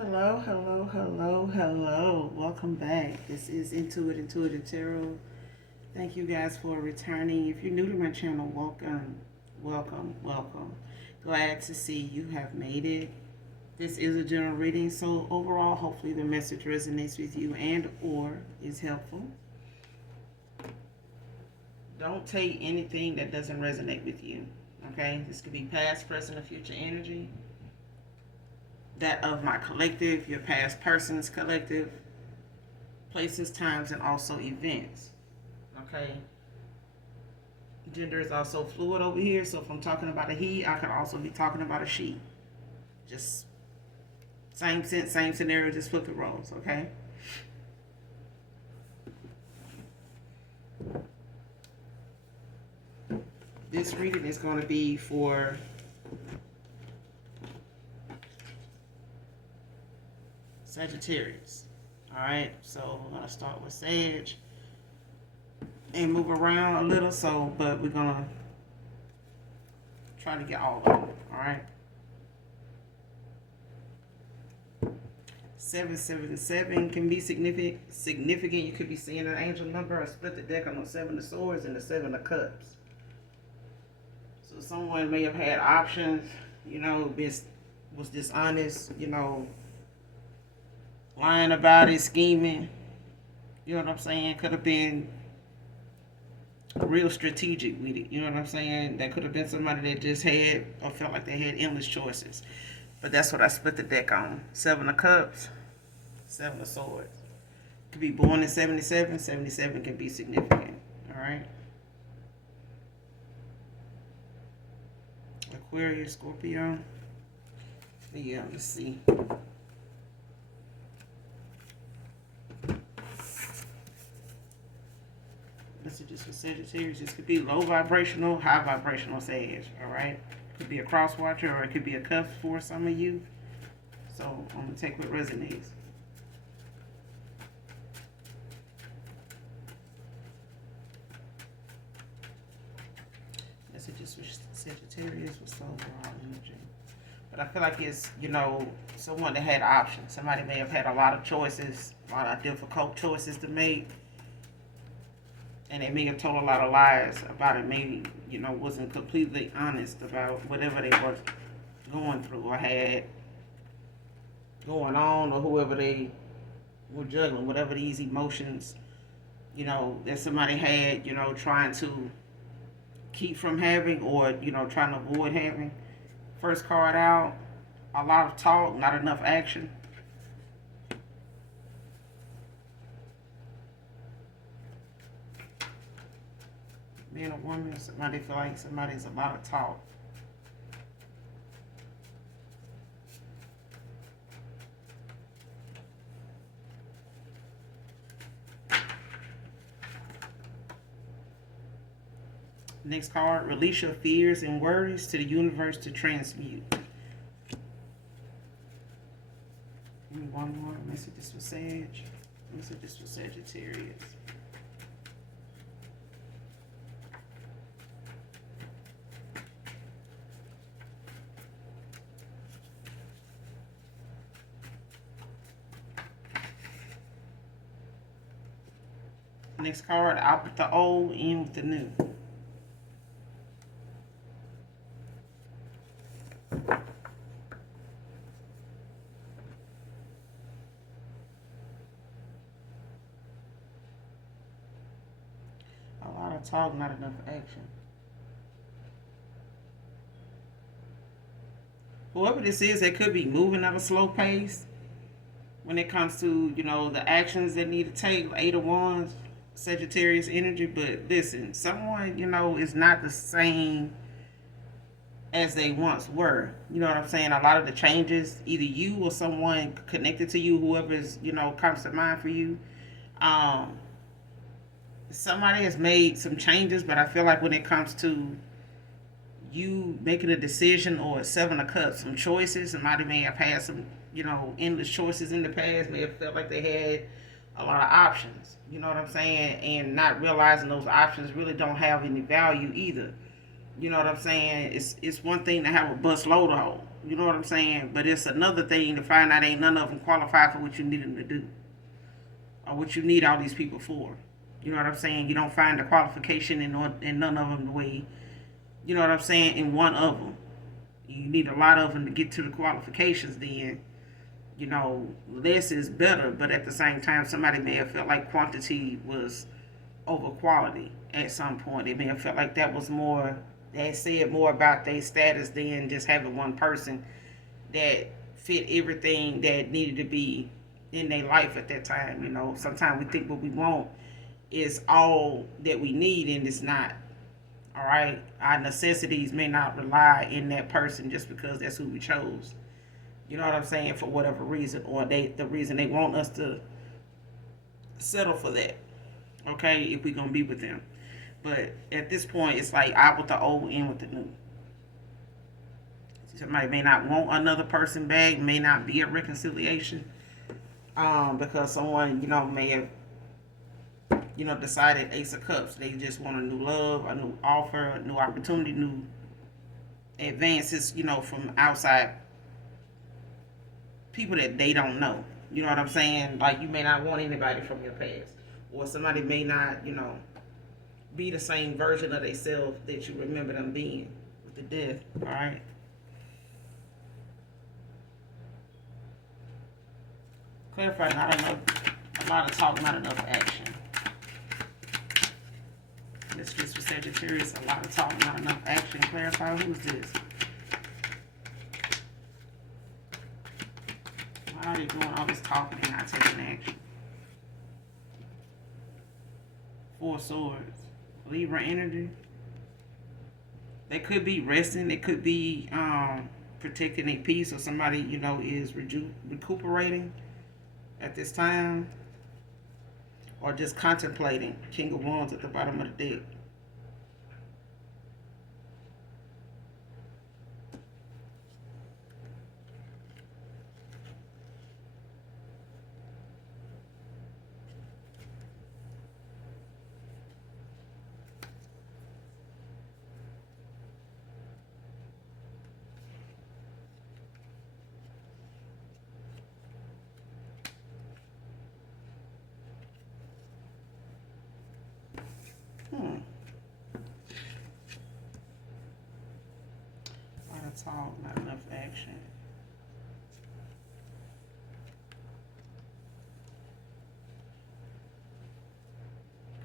Hello, hello, hello, hello. Welcome back. This is Intuitive Tarot. Thank you guys for returning. If you're new to my channel, welcome. Glad to see you have made it. This is a general reading, so overall, hopefully the message resonates with you and or is helpful. Don't take anything that doesn't resonate with you. Okay? This could be past, present, or future energy. That of my collective, your past person's collective, places, times, and also events. Okay. Gender is also fluid over here, so if I'm talking about a he, I could also be talking about a she. Just same sense, same scenario, just flip the roles, okay? This reading is going to be for Sagittarius. Alright, so we're going to start with Sag and move around a little, but we're going to try to get all of them, alright? 777 can be significant. You could be seeing an angel number. I split the deck on the 7 of swords and the 7 of cups. So someone may have had options, was dishonest, lying about it, scheming. You know what I'm saying? Could have been real strategic with it. You know what I'm saying? That could have been somebody that just had or felt like they had endless choices. But that's what I split the deck on. 7 of cups, 7 of swords. Could be born in 77. 77 can be significant. Alright? Aquarius, Scorpio. Yeah, let's see. Messages for Sagittarius. This could be low vibrational, high vibrational Sag. Alright? Could be a cross watcher or it could be a cuff for some of you. So I'm going to take what resonates. Messages for Sagittarius with soul overall energy. But I feel like it's, someone that had options. Somebody may have had a lot of choices, a lot of difficult choices to make. And they may have told a lot of lies about it. Maybe, wasn't completely honest about whatever they were going through or had going on, or whoever they were juggling, whatever these emotions, that somebody had, trying to keep from having or, trying to avoid having. First card out, a lot of talk, not enough action. Being a woman, somebody feel like somebody's a lot of talk. Next card, release your fears and worries to the universe to transmute. Give me one more. Messages for Sag. Messages for Sagittarius. Next card, out with the old, in with the new. A lot of talk, not enough action. Whoever this is, they could be moving at a slow pace when it comes to, the actions they need to take. 8 of Wands, Sagittarius energy. But listen, someone, is not the same as they once were. You know what I'm saying? A lot of the changes, either you or someone connected to you, whoever's, comes to mind for you. Somebody has made some changes, but I feel like when it comes to you making a decision or 7 of cups, some choices, somebody may have had some, endless choices in the past, may have felt like they had a lot of options, you know what I'm saying, and not realizing those options really don't have any value either. You know what I'm saying? It's one thing to have a bus load on. You know what I'm saying? But it's another thing to find out ain't none of them qualified for what you need them to do, or what you need all these people for. You know what I'm saying? You don't find the qualification in none of them the way. You know what I'm saying? In one of them, you need a lot of them to get to the qualifications. Then, less is better. But at the same time, somebody may have felt like quantity was over quality at some point. They may have felt like that was more. They said more about their status than just having one person that fit everything that needed to be in their life at that time. Sometimes we think what we want is all that we need, and it's not. All right, our necessities may not rely in that person just because that's who we chose. You know what I'm saying? For whatever reason, or the reason they want us to settle for that. Okay, if we're gonna be with them. But at this point, it's like out with the old, in with the new. Somebody may not want another person back, may not be a reconciliation, because someone may have decided Ace of Cups. They just want a new love, a new offer, a new opportunity, new advances, from outside people that they don't know. You know what I'm saying? Like, you may not want anybody from your past, or somebody may not, be the same version of themselves that you remember them being with the death. All right. Clarify, not enough. A lot of talk, not enough action. This is for Sagittarius. A lot of talk, not enough action. Clarify, who's this? Why are they doing all this talking and not taking action? Four of Swords. Libra energy. They could be resting. They could be protecting their peace, or somebody, is recuperating at this time, or just contemplating. King of Wands at the bottom of the deck. A lot of talk, not enough action.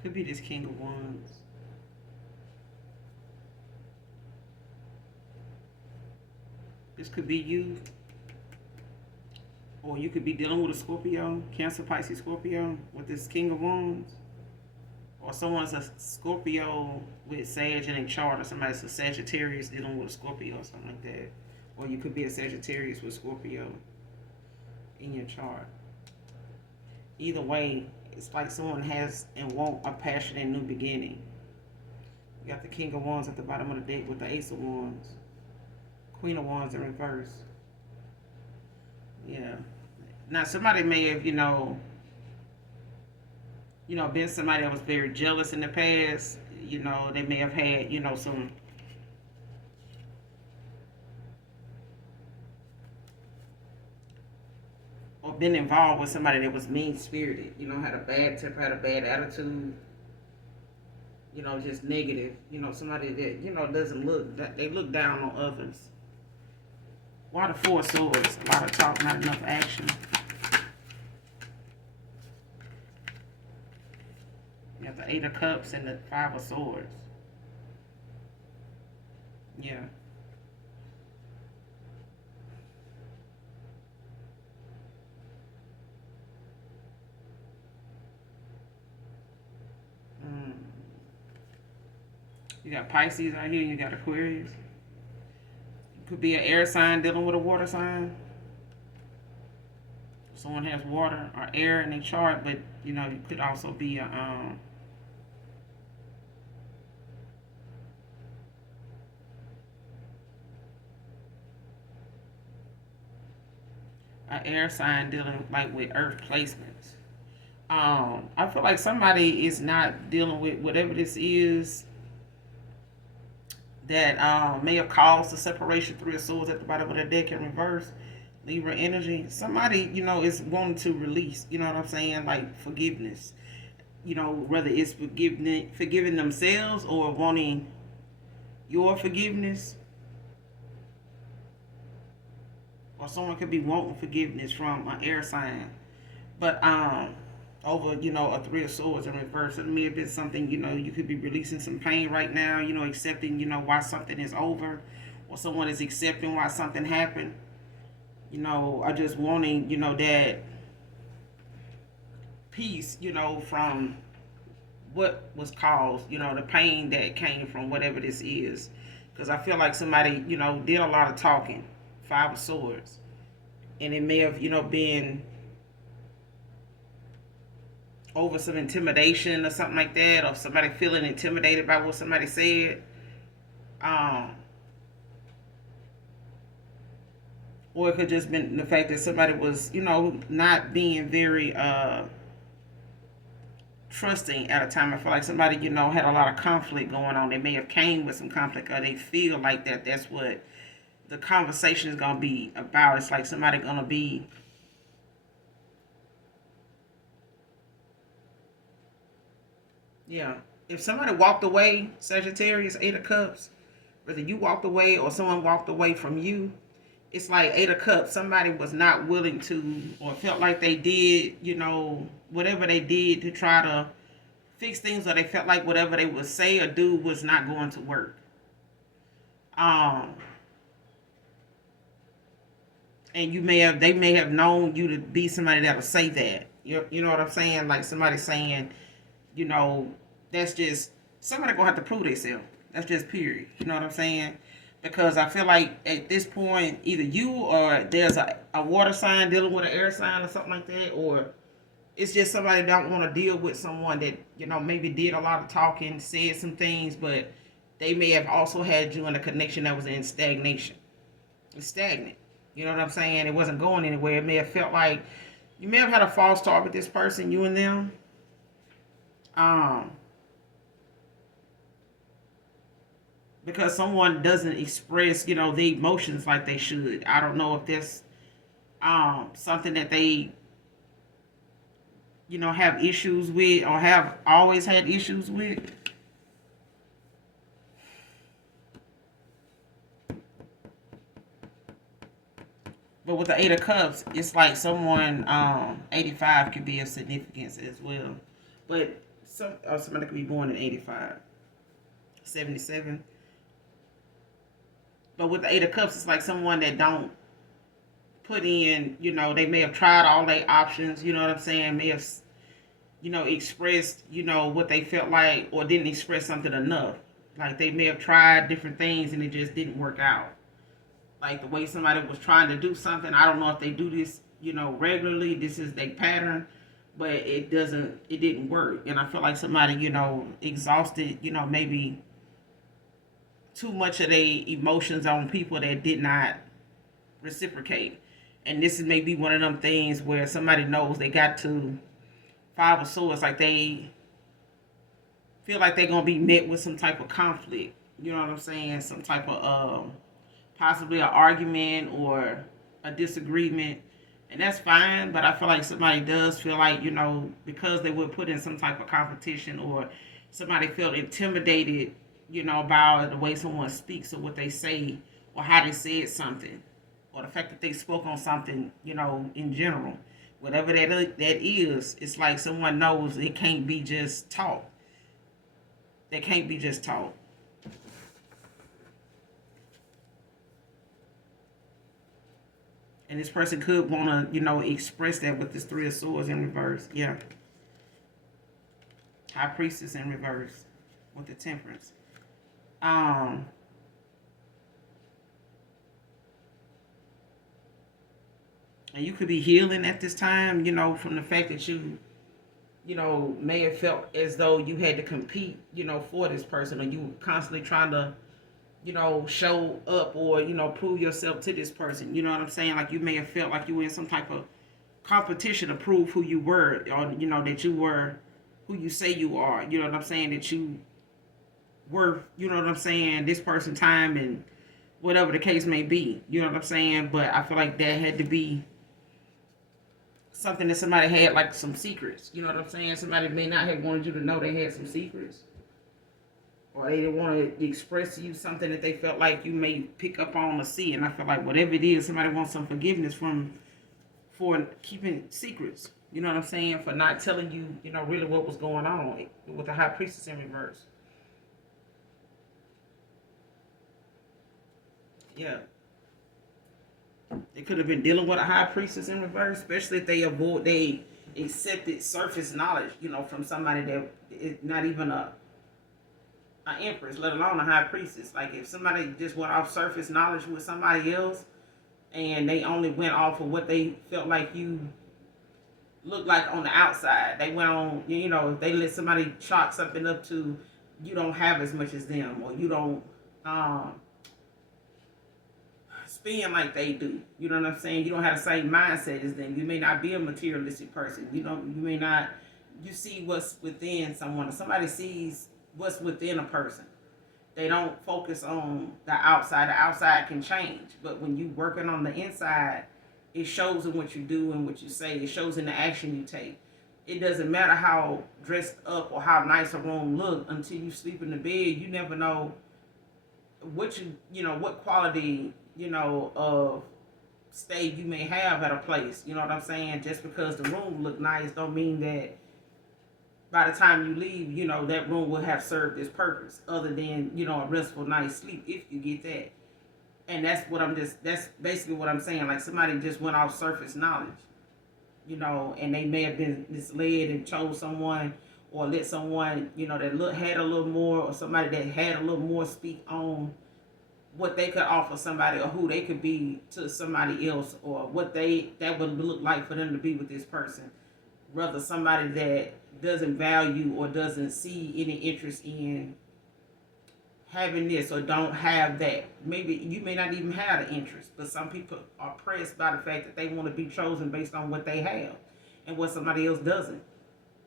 Could be this King of Wands. This could be you. Or you could be dealing with a Scorpio, Cancer, Pisces, Scorpio, with this King of Wands. Or someone's a Scorpio with Sag in a chart, or somebody's a Sagittarius dealing with a Scorpio or something like that. Or you could be a Sagittarius with Scorpio in your chart. Either way, it's like someone has and want a passionate new beginning. You got the King of Wands at the bottom of the deck with the Ace of Wands. Queen of Wands in reverse. Yeah. Now somebody may have, been somebody that was very jealous in the past. They may have had, some or been involved with somebody that was mean spirited, had a bad temper, had a bad attitude, just negative, somebody that, doesn't look, that they look down on others. Why the Four of Swords? A lot of talk, not enough action. You have the Eight of Cups and the Five of Swords. Yeah. You got Pisces out here, and you got Aquarius. Could be an air sign dealing with a water sign. Someone has water or air in their chart, but you could also be a air sign dealing like with earth placements. I feel like somebody is not dealing with whatever this is. that may have caused the separation. Three of Swords at the bottom of the deck in reverse. Libra energy. Somebody, is wanting to release. You know what I'm saying? Like forgiveness. Whether it's forgiving themselves or wanting your forgiveness, or someone could be wanting forgiveness from an air sign. But over, a Three of Swords in reverse, it may have been something, you could be releasing some pain right now, accepting, why something is over, or someone is accepting why something happened. Are just wanting, that peace, from what was caused, the pain that came from whatever this is. Because I feel like somebody, did a lot of talking. Five of Swords. And it may have, been over some intimidation or something like that, or somebody feeling intimidated by what somebody said. Or it could just been the fact that somebody was, not being very trusting at a time. I feel like somebody, had a lot of conflict going on. They may have came with some conflict, or they feel like that's what the conversation is going to be about. It's like somebody going to be yeah. If somebody walked away, Sagittarius, Eight of Cups, whether you walked away or someone walked away from you, it's like Eight of Cups. Somebody was not willing to, or felt like they did, whatever they did to try to fix things, or they felt like whatever they would say or do was not going to work. And they may have known you to be somebody that'll say that. You know what I'm saying? Like somebody saying, you know, that's just somebody gonna have to prove themselves. That's just period. You know what I'm saying? Because I feel like at this point, either you or there's a water sign dealing with an air sign or something like that, or it's just somebody don't want to deal with someone that, maybe did a lot of talking, said some things, but they may have also had you in a connection that was in stagnation. It's stagnant. You know what I'm saying? It wasn't going anywhere. It may have felt like you may have had a false start with this person, you and them. Because someone doesn't express, the emotions like they should. I don't know if this something that they, have issues with or have always had issues with. But with the Eight of Cups, it's like someone 85 could be of significance as well. But somebody could be born in 85, 77. But with the Eight of Cups, it's like someone that don't put in, they may have tried all their options, you know what I'm saying? May have, expressed, what they felt like, or didn't express something enough. Like they may have tried different things and it just didn't work out. Like the way somebody was trying to do something, I don't know if they do this, regularly. This is their pattern, but it didn't work. And I feel like somebody, exhausted, maybe too much of their emotions on people that did not reciprocate. And this is maybe one of them things where somebody knows they got to Five of Swords, like they feel like they're gonna be met with some type of conflict. You know what I'm saying? Some type of possibly an argument or a disagreement. And that's fine, but I feel like somebody does feel like, because they were put in some type of competition, or somebody felt intimidated, about the way someone speaks or what they say or how they said something, or the fact that they spoke on something, in general. Whatever that is, it's like someone knows it can't be just taught. They can't be just taught. And this person could want to, express that with this Three of Swords in reverse. Yeah. High Priestess in reverse with the Temperance. And you could be healing at this time, from the fact that you, may have felt as though you had to compete, for this person, or you were constantly trying to, show up or, prove yourself to this person. You know what I'm saying? Like you may have felt like you were in some type of competition to prove who you were, or, that you were who you say you are. You know what I'm saying? That you worth, you know what I'm saying, this person time and whatever the case may be. You know what I'm saying? But I feel like that had to be something that somebody had, like some secrets. You know what I'm saying? Somebody may not have wanted you to know they had some secrets. Or they didn't want to express to you something that they felt like you may pick up on or see. And I feel like whatever it is, somebody wants some forgiveness from for keeping secrets. You know what I'm saying? For not telling you, you know, really what was going on with the high priestess in reverse. Yeah. They could have been dealing with a high priestess in reverse, especially if they accepted surface knowledge, you know, from somebody that is not even a empress, let alone a high priestess. Like if somebody just went off surface knowledge with somebody else and they only went off of what they felt like you looked like on the outside. They went on, you know, if they let somebody chalk something up to you don't have as much as them, or you don't spend like they do. You know what I'm saying? You don't have the same mindset as them. You may not be a materialistic person. You know, you may not. You see what's within someone. If somebody sees what's within a person, they don't focus on the outside. The outside can change, but when you working on the inside, it shows in what you do and what you say. It shows in the action you take. It doesn't matter how dressed up or how nice a room look until you sleep in the bed. You never know what you know what quality, you know, of stay you may have at a place. You know what I'm saying? Just because the room look nice don't mean that by the time you leave, you know, that room will have served its purpose other than, you know, a restful night's sleep, if you get that. And that's basically what I'm saying. Like somebody just went off surface knowledge, you know, and they may have been misled and chose someone or let someone, you know, that had a little more, or somebody that had a little more speak on what they could offer somebody or who they could be to somebody else, or what that would look like for them to be with this person. Rather somebody that doesn't value or doesn't see any interest in having this or don't have that. Maybe you may not even have the interest, but some people are pressed by the fact that they want to be chosen based on what they have and what somebody else doesn't.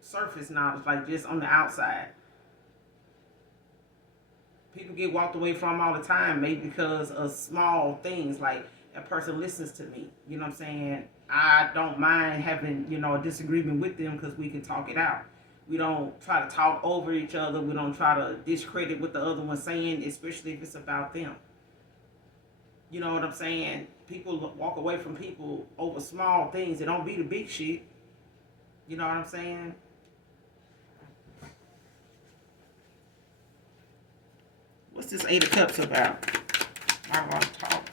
Surface knowledge, like just on the outside. People get walked away from all the time, maybe because of small things, like a person listens to me. You know what I'm saying? I don't mind having, you know, a disagreement with them because we can talk it out. We don't try to talk over each other. We don't try to discredit what the other one's saying, especially if it's about them. You know what I'm saying? People walk away from people over small things. It don't be the big shit. You know what I'm saying? What's this Eight of Cups about? I want to talk.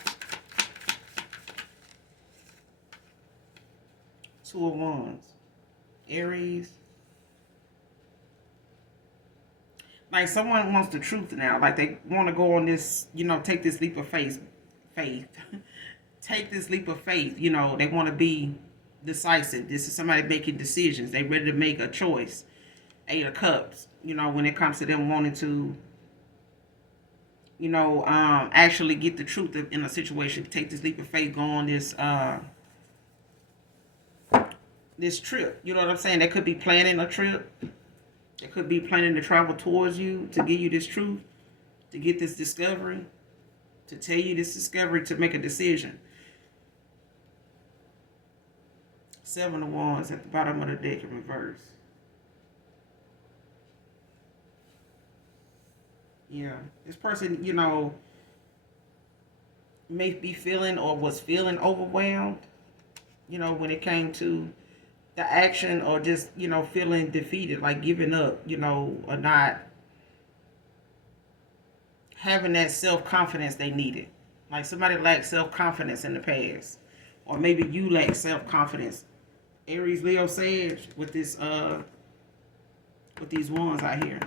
Two of Wands. Aries. Like someone wants the truth now. Like they want to go on this, you know, take this leap of faith. Take this leap of faith. You know, they want to be decisive. This is somebody making decisions. They ready to make a choice. Eight of Cups. You know, when it comes to them wanting to, you know, actually get the truth in a situation. Take this leap of faith. Go on this trip. You know what I'm saying? They could be planning a trip. They could be planning to travel towards you to give you this truth, to get this discovery, to tell you this discovery, to make a decision. Seven of Wands at the bottom of the deck in reverse. Yeah, this person, you know, may be feeling or was feeling overwhelmed, you know, when it came to the action, or just, you know, feeling defeated, like giving up, you know, or not having that self-confidence they needed. Like somebody lacked self-confidence in the past, or maybe you lack self-confidence. Aries, Leo, Sag with this with these wands out here.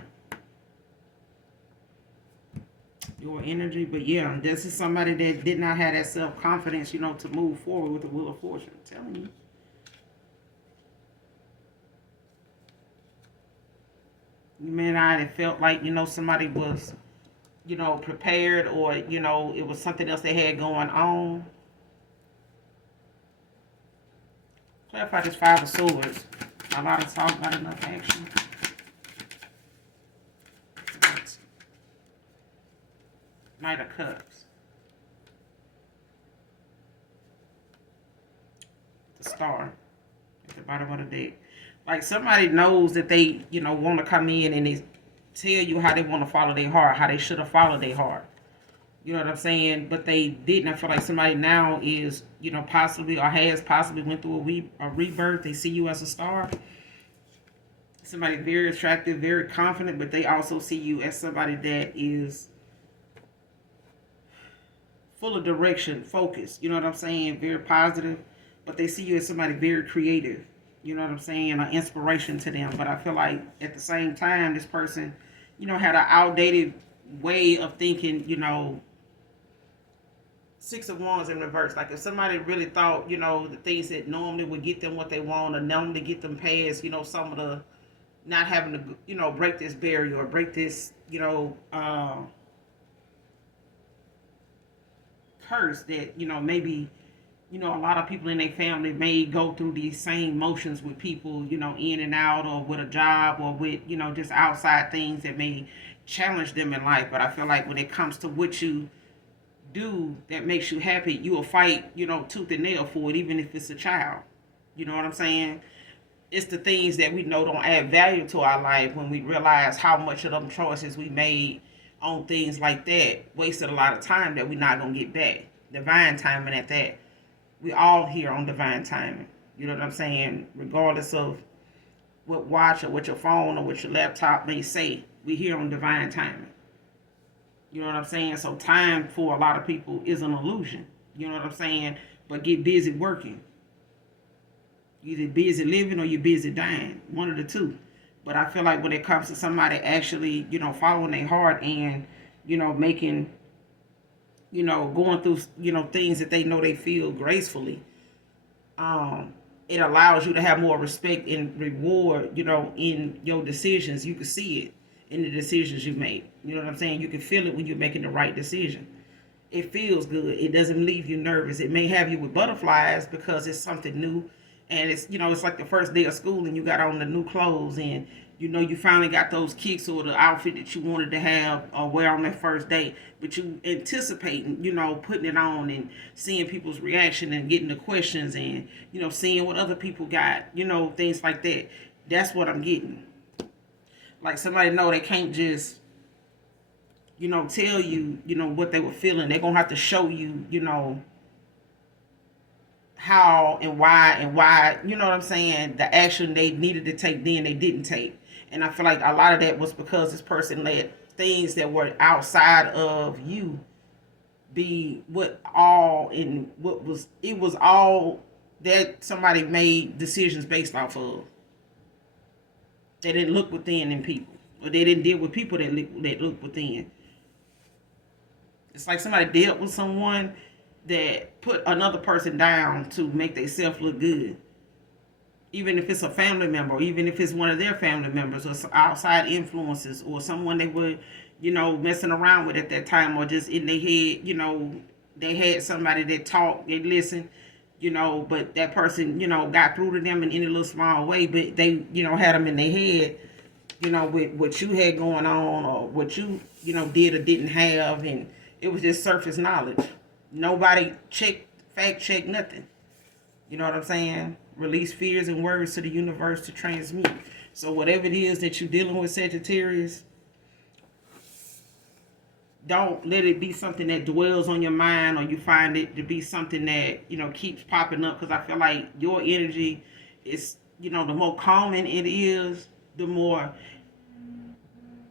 Your energy, but yeah, this is somebody that did not have that self-confidence, you know, to move forward with the Wheel of Fortune. I'm telling you. You may not have felt like, you know, somebody was, you know, prepared, or, you know, it was something else they had going on. Clarify this Five of Swords. A lot of talk, not enough action. Knight of Cups. The Star at the bottom of the deck. Like somebody knows that they, want to come in and they tell you how they want to follow their heart, how they should have followed their heart. You know what I'm saying? But they didn't. I feel like somebody now is, possibly or has possibly went through a rebirth. They see you as a star. Somebody very attractive, very confident, but they also see you as somebody that is full of direction, focus. You know what I'm saying? Very positive, but they see you as somebody very creative. You know what I'm saying? An inspiration to them. But I feel like at the same time, this person, had an outdated way of thinking. Six of Wands in reverse. Like if somebody really thought, the things that normally would get them what they want, or normally get them past, some of the not having to, break this barrier or break this, curse that, maybe, a lot of people in their family may go through these same motions with people, in and out, or with a job, or with, just outside things that may challenge them in life. But I feel like when it comes to what you do that makes you happy, you will fight, tooth and nail for it, even if it's a child. You know what I'm saying? It's the things that we know don't add value to our life when we realize how much of them choices we made on things like that wasted a lot of time that we're not going to get back. Divine timing at that. We all here on divine timing. You know what I'm saying? Regardless of what watch or what your phone or what your laptop may say, we here on divine timing. You know what I'm saying? So time for a lot of people is an illusion. You know what I'm saying? But get busy working. You're either busy living or you're busy dying. One of the two. But I feel like when it comes to somebody actually, following their heart and, making, going through, things that they know they feel gracefully, it allows you to have more respect and reward, in your decisions. You can see it in the decisions you make. You know what I'm saying? You can feel it when you're making the right decision. It feels good. It doesn't leave you nervous. It may have you with butterflies because it's something new. And it's, it's like the first day of school and you got on the new clothes and, you finally got those kicks or the outfit that you wanted to have or wear on that first day. But you anticipating, putting it on and seeing people's reaction and getting the questions and, seeing what other people got, things like that. That's what I'm getting. Like somebody know they can't just, tell you, what they were feeling. They're going to have to show you, how and why, you know what I'm saying, the action they needed to take then they didn't take. And I feel like a lot of that was because this person let things that were outside of you be it was all that somebody made decisions based off of. They didn't look within in people. Or they didn't deal with people that look within. It's like somebody dealt with someone that put another person down to make themselves look good. Even if it's a family member, or even if it's one of their family members, or some outside influences, or someone they were, messing around with at that time, or just in their head, they had somebody that talked, they listened, but that person, got through to them in any little small way, but they, had them in their head, with what you had going on, or what you, did or didn't have, and it was just surface knowledge. Nobody fact check nothing. You know what I'm saying? Release fears and words to the universe to transmute. So whatever it is that you're dealing with, Sagittarius, don't let it be something that dwells on your mind, or you find it to be something that, keeps popping up. Because I feel like your energy is, the more calming it is, the more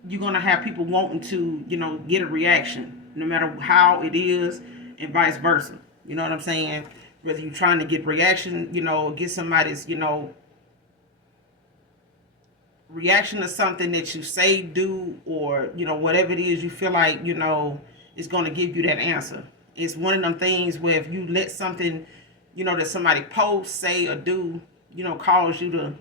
you're going to have people wanting to, get a reaction, no matter how it is, and vice versa. You know what I'm saying? Whether you're trying to get reaction, get somebody's, reaction to something that you say, do, or, whatever it is you feel like, is going to give you that answer. It's one of them things where if you let something, that somebody post, say, or do, cause you to,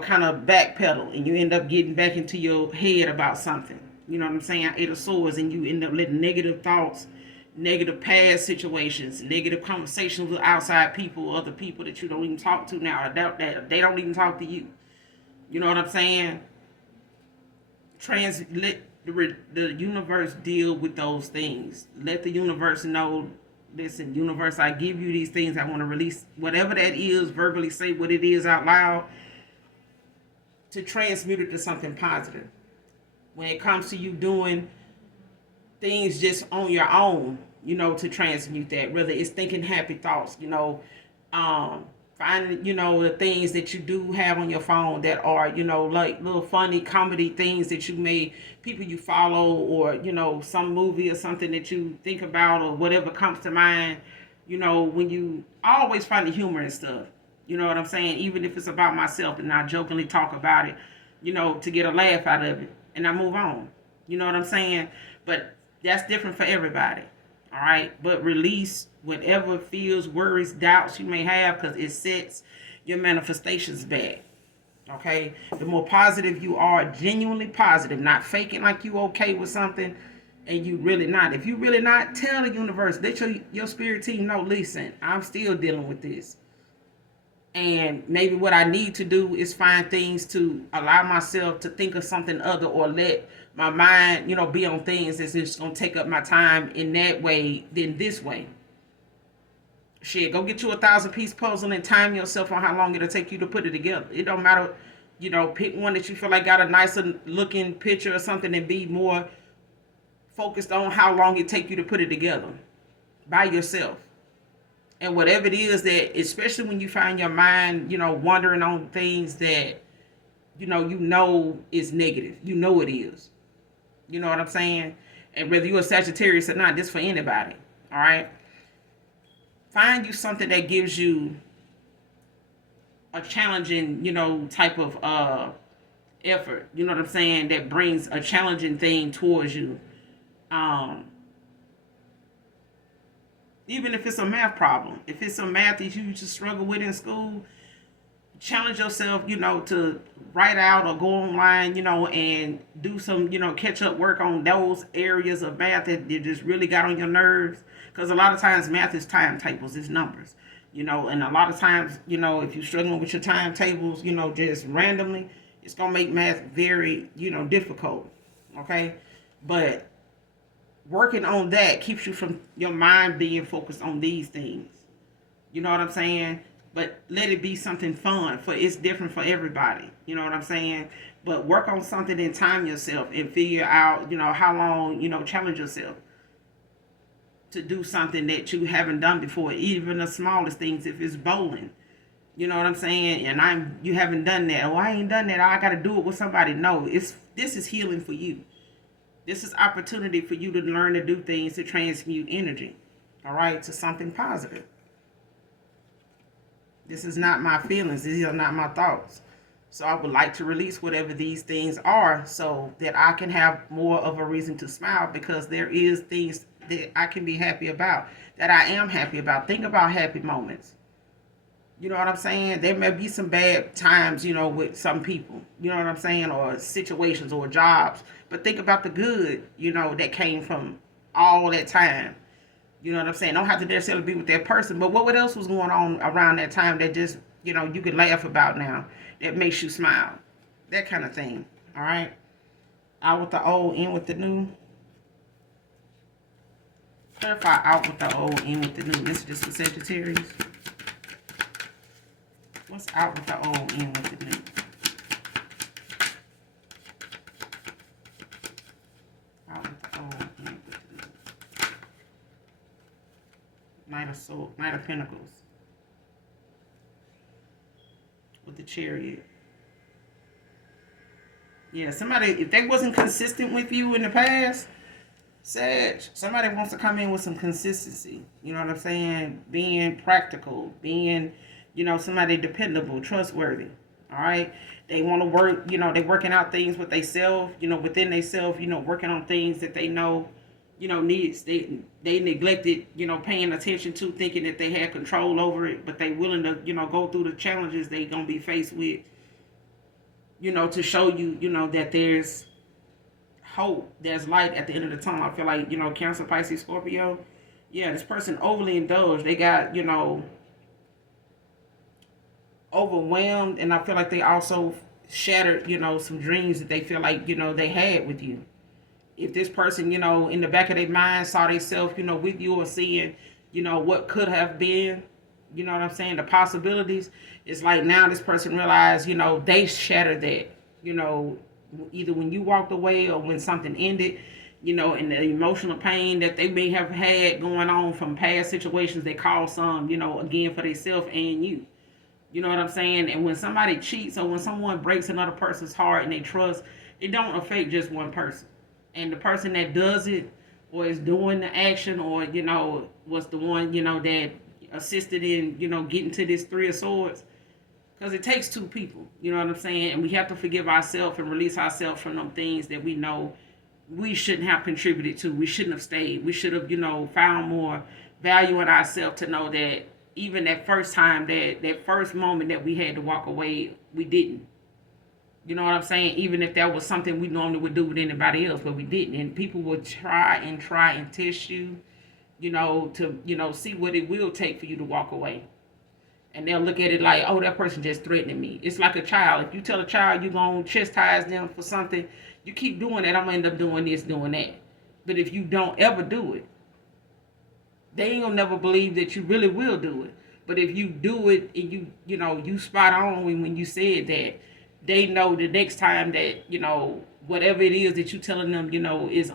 kind of backpedal, and you end up getting back into your head about something. You know what I'm saying? Eight of Swords, and you end up letting negative thoughts, negative past situations, negative conversations with outside people, other people that you don't even talk to now, that they don't even talk to you. You know what I'm saying? The universe deal with those things. Let the universe know, listen, universe, I give you these things. I want to release whatever that is, verbally say what it is out loud to transmute it to something positive. When it comes to you doing things just on your own, to transmute that, whether it's thinking happy thoughts, finding, the things that you do have on your phone that are, like little funny comedy things that you made, people you follow, or, some movie or something that you think about, or whatever comes to mind, when you always find the humor and stuff. You know what I'm saying? Even if it's about myself and I jokingly talk about it, to get a laugh out of it and I move on. You know what I'm saying? But that's different for everybody. All right. But release whatever fears, worries, doubts you may have, because it sets your manifestations back. Okay. The more positive you are, genuinely positive, not faking like you okay with something and you really not. If you really not, tell the universe, let your spirit team know, listen, I'm still dealing with this. And maybe what I need to do is find things to allow myself to think of something other, or let my mind, be on things that's just going to take up my time in that way than this way. Shit, go get you 1,000-piece puzzle and time yourself on how long it'll take you to put it together. It don't matter, pick one that you feel like got a nicer looking picture or something, and be more focused on how long it take you to put it together by yourself. And whatever it is that, especially when you find your mind, wandering on things that, is negative. It is. You know what I'm saying? And whether you're a Sagittarius or not, this for anybody. All right? Find you something that gives you a challenging, type of effort. You know what I'm saying? That brings a challenging thing towards you. Even if it's a math problem, if it's some math that you used to struggle with in school, challenge yourself, to write out or go online, and do some, catch up work on those areas of math that you just really got on your nerves. Because a lot of times math is timetables, it's numbers, and a lot of times, if you're struggling with your timetables, just randomly, it's going to make math very, difficult. Okay. But working on that keeps you from your mind being focused on these things. You know what I'm saying? But let it be something fun, for it's different for everybody. You know what I'm saying? But work on something and time yourself and figure out, how long, challenge yourself to do something that you haven't done before, even the smallest things. If it's bowling, you know what I'm saying? And you haven't done that. Oh, I ain't done that. I got to do it with somebody. No, this is healing for you. This is opportunity for you to learn to do things to transmute energy, all right, to something positive. This is not my feelings. These are not my thoughts. So I would like to release whatever these things are, so that I can have more of a reason to smile, because there is things that I can be happy about, that I am happy about. Think about happy moments. You know what I'm saying? There may be some bad times, with some people, you know what I'm saying, or situations or jobs. But think about the good, that came from all that time. You know what I'm saying? Don't have to necessarily be with that person. But what else was going on around that time that just, you could laugh about now, that makes you smile? That kind of thing. All right? Out with the old, in with the new. Clarify out with the old, in with the new. This is just for Sagittarius. What's out with the old, in with the new? Out with the old, in with the new. Knight of Pentacles. With the Chariot. Yeah, somebody, if they wasn't consistent with you in the past, Sag, somebody wants to come in with some consistency. You know what I'm saying? Being practical, being, somebody dependable, trustworthy. All right. They want to work, they're working out things with themselves, within themselves, working on things that they know, needs. They neglected, paying attention to, thinking that they had control over it, but they willing to, go through the challenges they going to be faced with, to show you, that there's hope, there's light at the end of the tunnel. I feel like, Cancer, Pisces, Scorpio. Yeah, this person overly indulged. They got, overwhelmed, and I feel like they also shattered, some dreams that they feel like, they had with you. if this person, in the back of their mind saw themselves, with you, or seeing, what could have been, you know what I'm saying, the possibilities, it's like now this person realized, they shattered that, you know, either when you walked away or when something ended, and the emotional pain that they may have had going on from past situations that caused some, again, for themselves and you. You know what I'm saying? And when somebody cheats or when someone breaks another person's heart and they trust, it don't affect just one person. And the person that does it or is doing the action, or, was the one, that assisted in, getting to this Three of Swords. Because it takes two people, you know what I'm saying? And we have to forgive ourselves and release ourselves from them things that we know we shouldn't have contributed to. We shouldn't have stayed. We should have, found more value in ourselves to know that even that first time, that first moment that we had to walk away, we didn't. You know what I'm saying? Even if that was something we normally would do with anybody else, but we didn't. And people would try and test you, to, see what it will take for you to walk away. And they'll look at it like, oh, that person just threatening me. It's like a child. If you tell a child you're going to chastise them for something, you keep doing that, I'm going to end up doing this, doing that. But if you don't ever do it, they ain't going to never believe that you really will do it. But if you do it and you spot on when you said that, they know the next time that, whatever it is that you telling them, is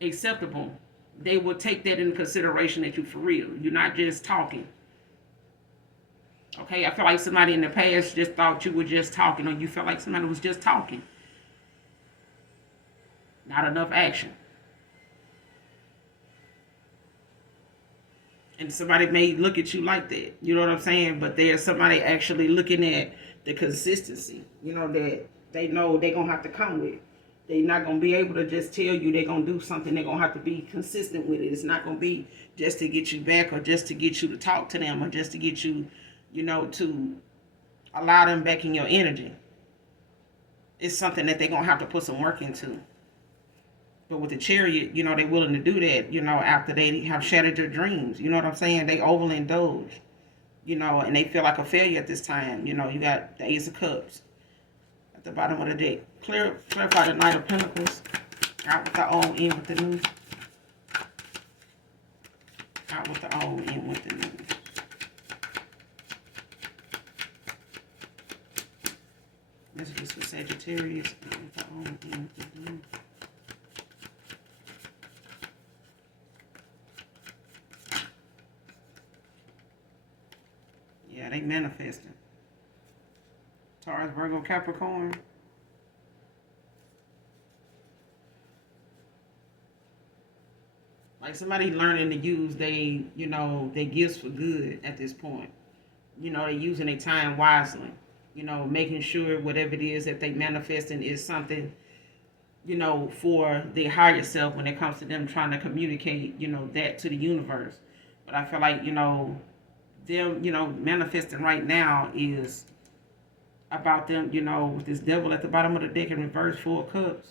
unacceptable, they will take that into consideration that you for real. You're not just talking. Okay, I feel like somebody in the past just thought you were just talking, or you felt like somebody was just talking. Not enough action. And somebody may look at you like that, you know what I'm saying? But there's somebody actually looking at the consistency, that they know they're going to have to come with. They're not going to be able to just tell you they're going to do something. They're going to have to be consistent with it. It's not going to be just to get you back, or just to get you to talk to them, or just to get you, to allow them back in your energy. It's something that they're going to have to put some work into. But with the Chariot, they're willing to do that, after they have shattered their dreams. You know what I'm saying? They overindulge, and they feel like a failure at this time. You got the Ace of Cups at the bottom of the deck. Clarify the Knight of Pentacles. Out with the old, in with the new. Out with the old, in with the new. Messages for Sagittarius. Out with the old, in with the new. Yeah, they manifesting. Taurus, Virgo, Capricorn. Like somebody learning to use their gifts for good at this point. They're using their time wisely. Making sure whatever it is that they manifesting is something, for their higher self when it comes to them trying to communicate, that to the universe. But I feel like, them, manifesting right now is about them, with this devil at the bottom of the deck in reverse, 4 of Cups.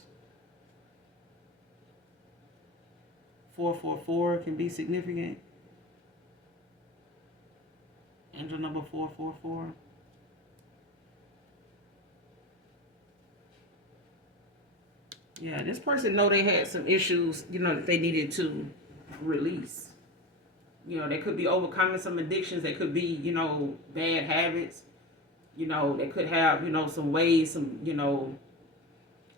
444 can be significant. Angel number 444. Yeah, this person know they had some issues, that they needed to release. They could be overcoming some addictions. They could be, bad habits. They could have, some ways, some,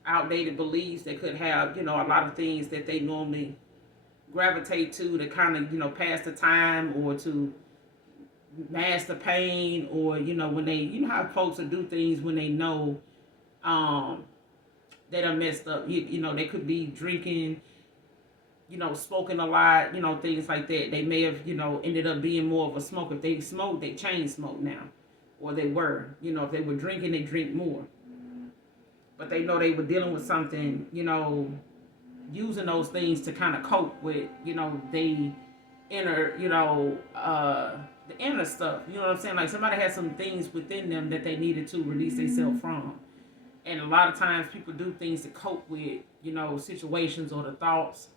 outdated beliefs. They could have, a lot of things that they normally gravitate to kind of, pass the time, or to mask the pain, or, when they, how folks will do things when they know they done messed up. They could be drinking, smoking a lot, things like that. They may have, ended up being more of a smoker. If they smoke, they chain smoke now. Or they were. If they were drinking, they drink more. But they know they were dealing with something, using those things to kind of cope with, the inner, the inner stuff. You know what I'm saying? Like somebody had some things within them that they needed to release themselves from. And a lot of times people do things to cope with, situations or the thoughts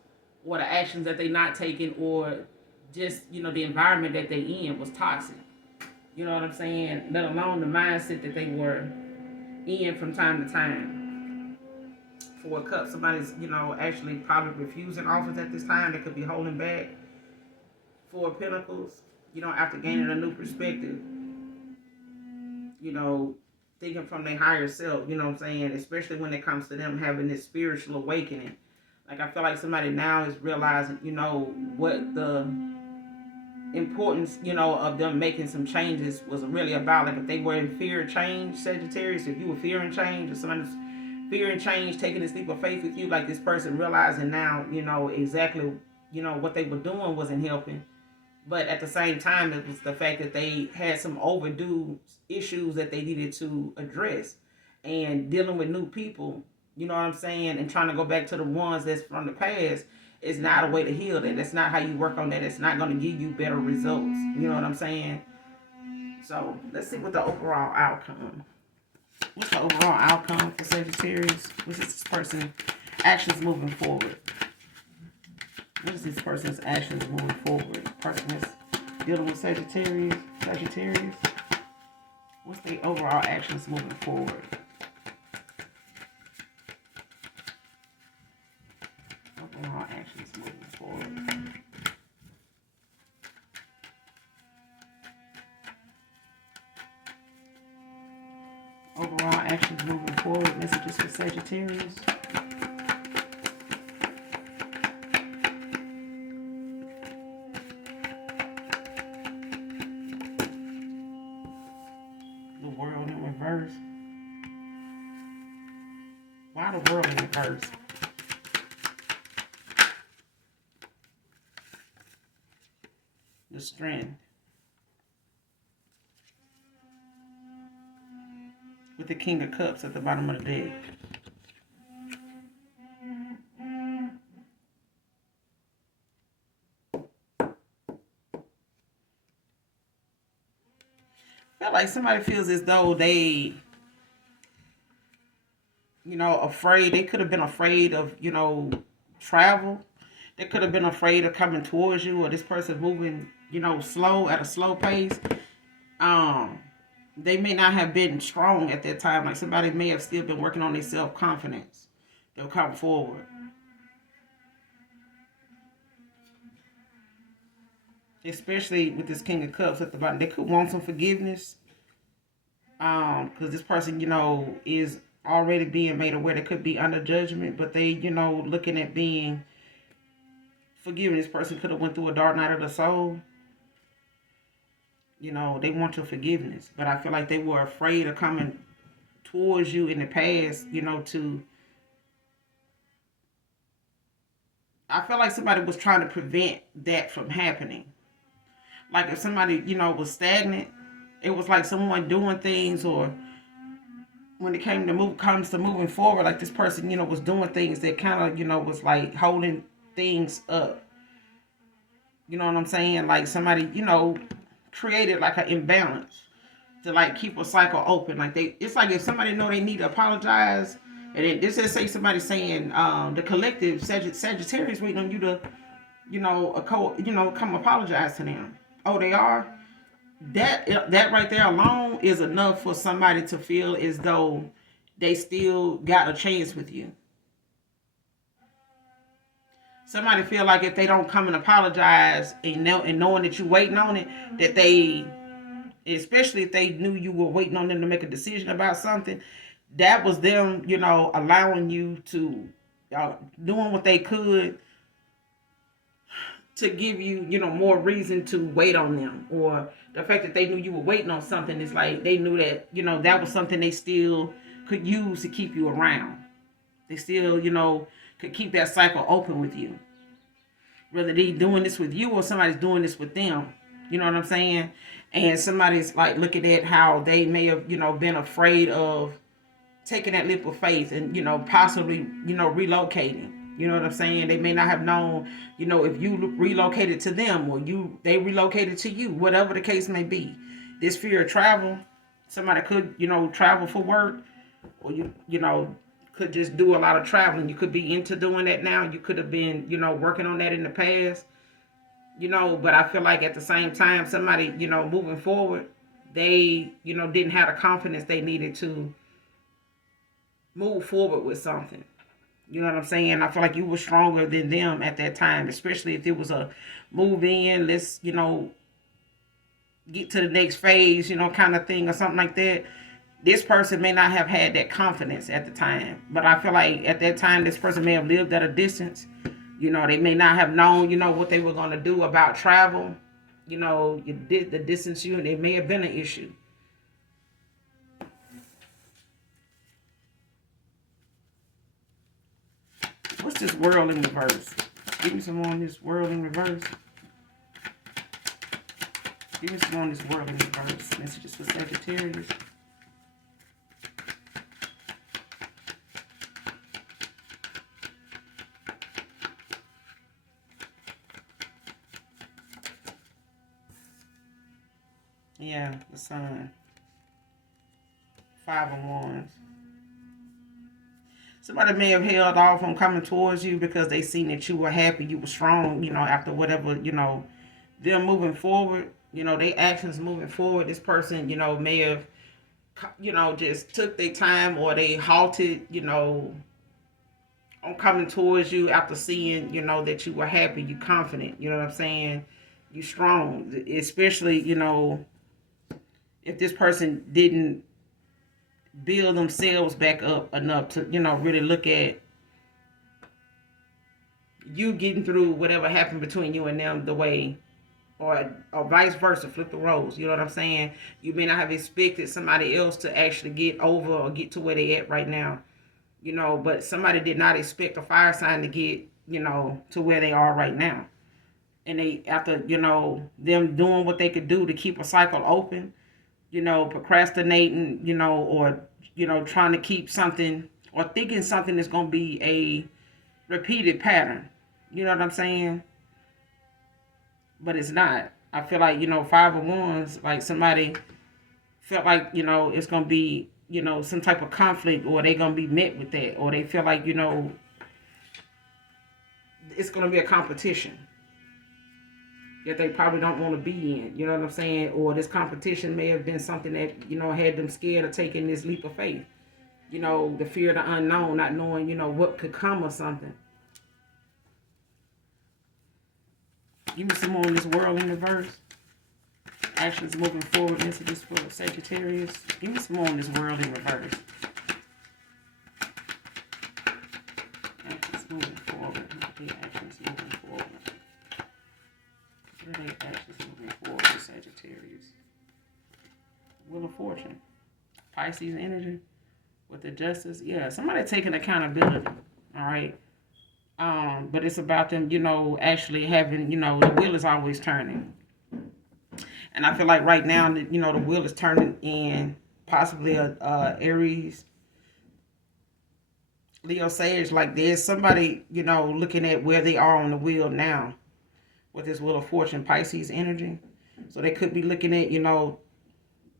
or the actions that they're not taking, or just, the environment that they in was toxic. You know what I'm saying? Let alone the mindset that they were in from time to time. Four of Cups, somebody's, actually probably refusing offers at this time. They could be holding back. Four of Pentacles, after gaining a new perspective, you know, thinking from their higher self, you know what I'm saying? Especially when it comes to them having this spiritual awakening. Like, I feel like somebody now is realizing, what the importance, of them making some changes was really about. Like, if they were in fear of change, Sagittarius, if you were fearing change, or somebody's fearing change, taking this leap of faith with you, like this person realizing now, exactly, what they were doing wasn't helping. But at the same time, it was the fact that they had some overdue issues that they needed to address. And dealing with new people, you know what I'm saying, and trying to go back to the ones that's from the past is not a way to heal that. That's not how you work on that. It's not going to give you better results. You know what I'm saying? So let's see what the overall outcome. What's the overall outcome for Sagittarius? What's this person's actions moving forward? What is this person's actions moving forward? Person is dealing with Sagittarius. What's the overall actions moving forward? Overall actions moving forward. Overall actions moving forward. Messages for Sagittarius. The world in reverse. Why the world in reverse? The strength. With the King of Cups at the bottom of the deck. I feel like somebody feels as though they, afraid. They could have been afraid of, travel. They could have been afraid of coming towards you, or this person moving, slow, at a slow pace. They may not have been strong at that time. Like, somebody may have still been working on their self-confidence. They'll come forward. Especially with this King of Cups at the bottom. They could want some forgiveness. Because this person, is already being made aware they could be under judgment. But they, looking at being forgiven. This person could have went through a dark night of the soul. They want your forgiveness. But I feel like they were afraid of coming towards you in the past, I feel like somebody was trying to prevent that from happening. Like, if somebody, was stagnant, it was like someone doing things, or when it comes to moving forward, like this person, was doing things that kind of, was like holding things up. You know what I'm saying? Like, somebody, created like an imbalance to like keep a cycle open. Like, it's like if somebody know they need to apologize, and then this is say somebody saying, the collective Sagittarius waiting on you to, come apologize to them. Oh, they are? That right there alone is enough for somebody to feel as though they still got a chance with you. Somebody feel like if they don't come and apologize, and knowing that you waiting on it, that they, especially if they knew you were waiting on them to make a decision about something, that was them, allowing you to, doing what they could to give you, more reason to wait on them. Or the fact that they knew you were waiting on something is like they knew that, that was something they still could use to keep you around. They still, could keep that cycle open with you. Whether they doing this with you or somebody's doing this with them. You know what I'm saying? And somebody's like looking at how they may have, been afraid of taking that leap of faith and, possibly, relocating. You know what I'm saying? They may not have known, if you relocated to them, or they relocated to you, whatever the case may be. This fear of travel, somebody could, travel for work, or could just do a lot of traveling. You could be into doing that now. You could have been, working on that in the past. But I feel like at the same time, somebody, moving forward, they, didn't have the confidence they needed to move forward with something. You know what I'm saying? I feel like you were stronger than them at that time, especially if it was a move in, let's, get to the next phase, kind of thing or something like that. This person may not have had that confidence at the time, but I feel like at that time, this person may have lived at a distance. They may not have known, what they were going to do about travel. You did the distance you, and it may have been an issue. What's this world in reverse? Give me some more on this world in reverse. Give me some more on this world in reverse. Messages for Sagittarius. Yeah, the sun. 5 of Wands. Somebody may have held off on coming towards you because they seen that you were happy, you were strong, after whatever, them moving forward, they actions moving forward. This person, may have, just took their time, or they halted, on coming towards you after seeing, that you were happy, you confident, you know what I'm saying? You strong, especially, if this person didn't build themselves back up enough to, really look at you getting through whatever happened between you and them the way, or vice versa, flip the roles. You know what I'm saying? You may not have expected somebody else to actually get over or get to where they at right now, but somebody did not expect a fire sign to get, to where they are right now. And they, after, them doing what they could do to keep a cycle open, procrastinating, or, trying to keep something, or thinking something is going to be a repeated pattern. You know what I'm saying? But it's not. I feel like, 5 of Wands, like somebody felt like, it's going to be, some type of conflict, or they going to be met with that, or they feel like, it's going to be a competition that they probably don't want to be in. You know what I'm saying? Or this competition may have been something that, had them scared of taking this leap of faith. The fear of the unknown, not knowing, what could come or something. Give me some more in this world in reverse. Actions moving forward into this for Sagittarius. Give me some more in this world in reverse. Actions moving forward. Okay, actions moving forward. What are they actions moving forward with Sagittarius? Wheel of Fortune. Pisces energy with the Justice. Yeah, somebody taking accountability. All right. But it's about them, actually having, the wheel is always turning. And I feel like right now, the wheel is turning in possibly a Aries, Leo, Sage. Like there's somebody, looking at where they are on the wheel now with this Wheel of Fortune, Pisces energy. So they could be looking at,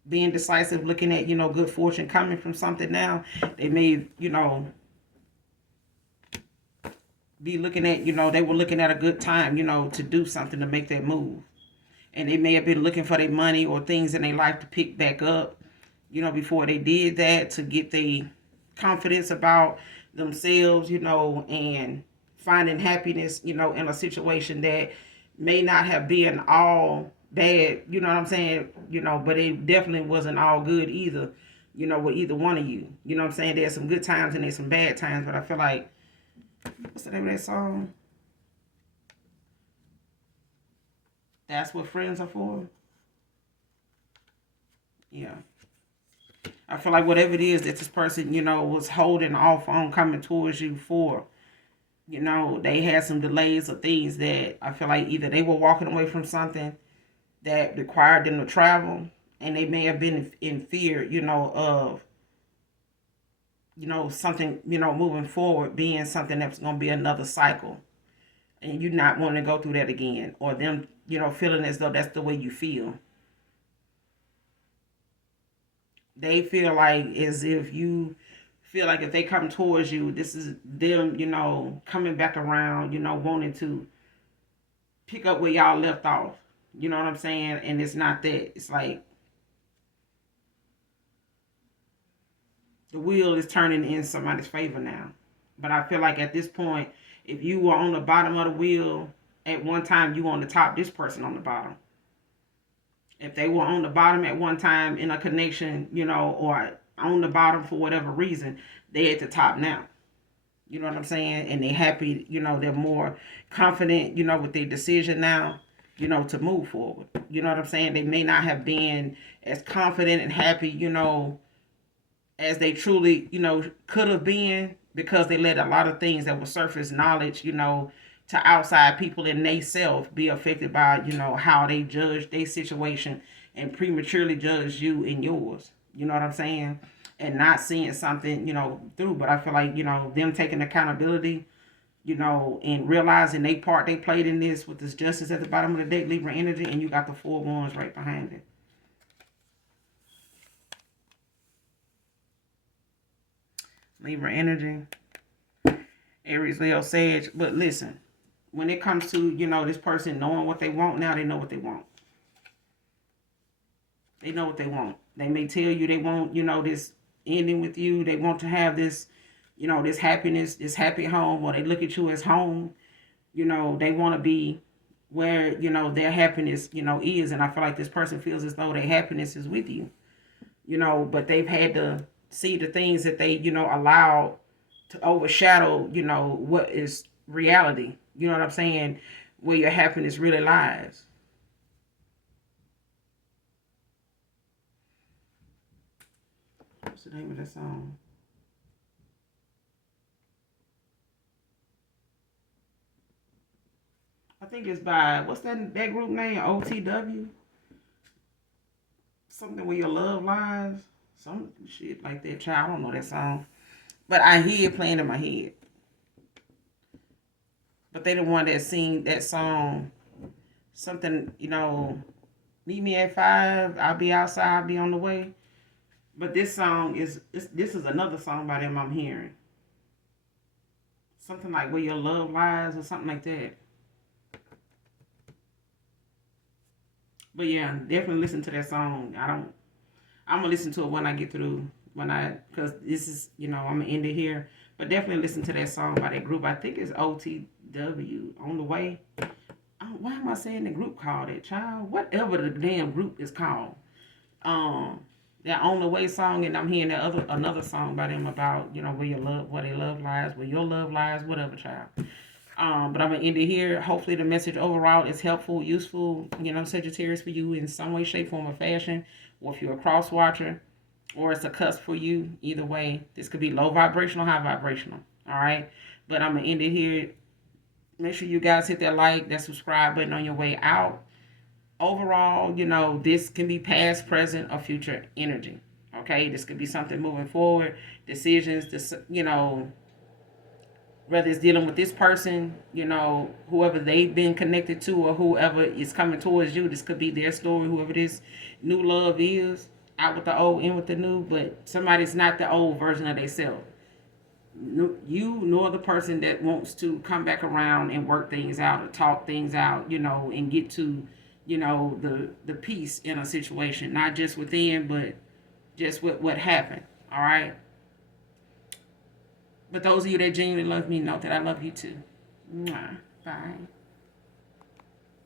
being decisive, looking at, good fortune coming from something now. They may, be looking at, they were looking at a good time, to do something to make that move. And they may have been looking for their money or things in their life to pick back up, before they did that, to get their confidence about themselves, and finding happiness, in a situation that may not have been all bad, you know what I'm saying, but it definitely wasn't all good either, with either one of you. You know what I'm saying? There's some good times and there's some bad times, but I feel like, what's the name of that song? That's what friends are for. Yeah. I feel like whatever it is that this person, was holding off on coming towards you for, they had some delays or things that I feel like either they were walking away from something that required them to travel, and they may have been in fear, of, something, moving forward being something that's going to be another cycle, and you not wanting to go through that again, or them, feeling as though that's the way you feel. They feel like as if you feel like if they come towards you, this is them, coming back around, wanting to pick up where y'all left off. You know what I'm saying? And it's not that. It's like the wheel is turning in somebody's favor now. But I feel like at this point, if you were on the bottom of the wheel at one time, you on the top. This person on the bottom. If they were on the bottom at one time in a connection, or on the bottom for whatever reason, they at the top now. You know what I'm saying? And they happy, they're more confident, with their decision now, to move forward. You know what I'm saying? They may not have been as confident and happy, as they truly, could have been, because they let a lot of things that were surface knowledge, to outside people in they self be affected by, how they judge their situation and prematurely judge you and yours. You know what I'm saying? And not seeing something, through. But I feel like, them taking accountability, and realizing they part they played in this with this justice at the bottom of the deck, Libra energy, and you got the 4 wands right behind it. Libra energy, Aries, Leo, Sag. But listen, when it comes to, this person knowing what they want now, they know what they want. They know what they want. They may tell you they want, this ending with you. They want to have this, this happiness, this happy home, or they look at you as home. They want to be where, their happiness, is. And I feel like this person feels as though their happiness is with you, but they've had to see the things that they, allow to overshadow, what is reality. You know what I'm saying? Where your happiness really lies. What's the name of that song? I think it's by, what's that group name? OTW? Something where your love lies. Some shit like that. Child, I don't know that song. But I hear it playing in my head. But they the one that sing that song. Something, meet me at 5. I'll be outside. I'll be on the way. But this song this is another song by them I'm hearing. Something like Where Your Love Lies or something like that. But yeah, definitely listen to that song. I'm gonna listen to it when I get through, because this is, I'm gonna end it here. But definitely listen to that song by that group. I think it's OTW, On the Way. Why am I saying the group called it, child? Whatever the damn group is called. That On the Way song, and I'm hearing another song by them about, where their love lies, where your love lies, whatever, child. But I'm gonna end it here. Hopefully the message overall is helpful, useful, Sagittarius, for you in some way, shape, form, or fashion. Or if you're a cross watcher, or it's a cusp for you, either way, this could be low vibrational, high vibrational. All right. But I'm gonna end it here. Make sure you guys hit that like, that subscribe button on your way out. Overall, this can be past, present, or future energy. Okay, this could be something moving forward, decisions, whether it's dealing with this person, whoever they've been connected to, or whoever is coming towards you. This could be their story, whoever this new love is, out with the old, in with the new, but somebody's not the old version of themselves. You nor the person that wants to come back around and work things out or talk things out, and get to, the peace in a situation, not just within, but just with what happened. All right. But those of you that genuinely love me know that I love you too. Mwah. Bye.